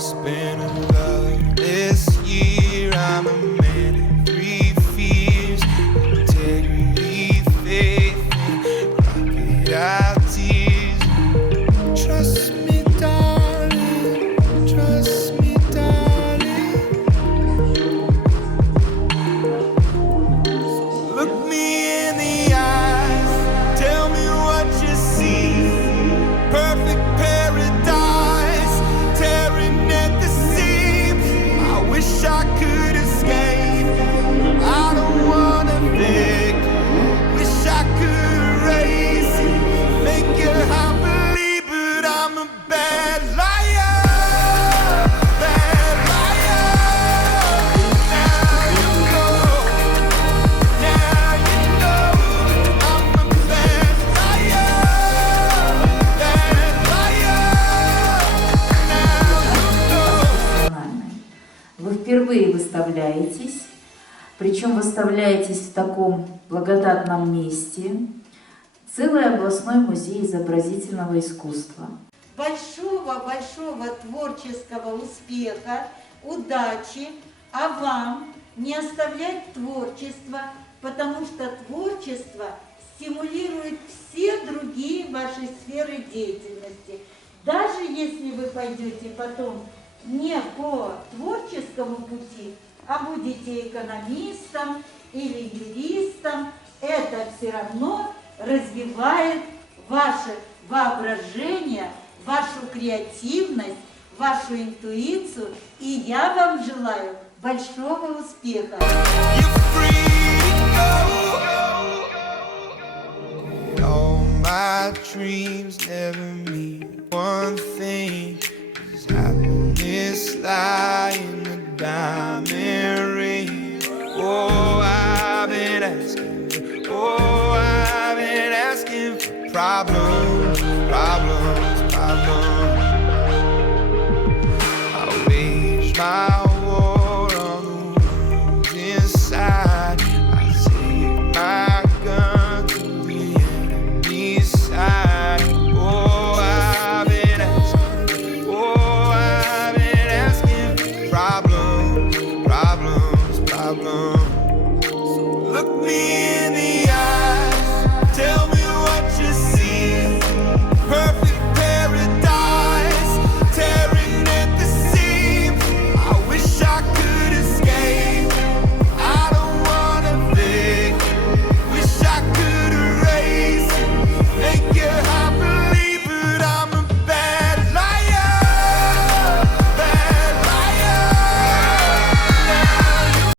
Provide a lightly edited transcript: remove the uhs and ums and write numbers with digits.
It's been a loveless year. I'm a man of three fears: integrity, faith, and crocodile tears. Trust me, darling. Trust me, darling. Look me in the eyes. Tell me what you see. Perfect paradise, tearing at the seams. I wish I could escape. I don't wanna beg. Wish I could erase it, make your heart believe, but I'm a bad liar. Bad liar. Now you know. Now you know. I'm a bad liar. Bad liar. Now you know. Профессиональной. Вы впервые выставляетесь, причем выставляетесь в таком благодатном месте. Целый областной музей изобразительного искусства. Большого творческого успеха, удачи, а вам не оставлять творчество, потому что творчество стимулирует все другие ваши сферы деятельности. Даже если вы пойдете потом не по творческому пути, а будете экономистом или юристом, это все равно развивает ваше воображение, вашу креативность, вашу интуицию, и я вам желаю большого успеха. You're free to go. All my dreams never mean one thing. Is happiness lie in the diamond ring? Oh, I've been asking for problems. I wage my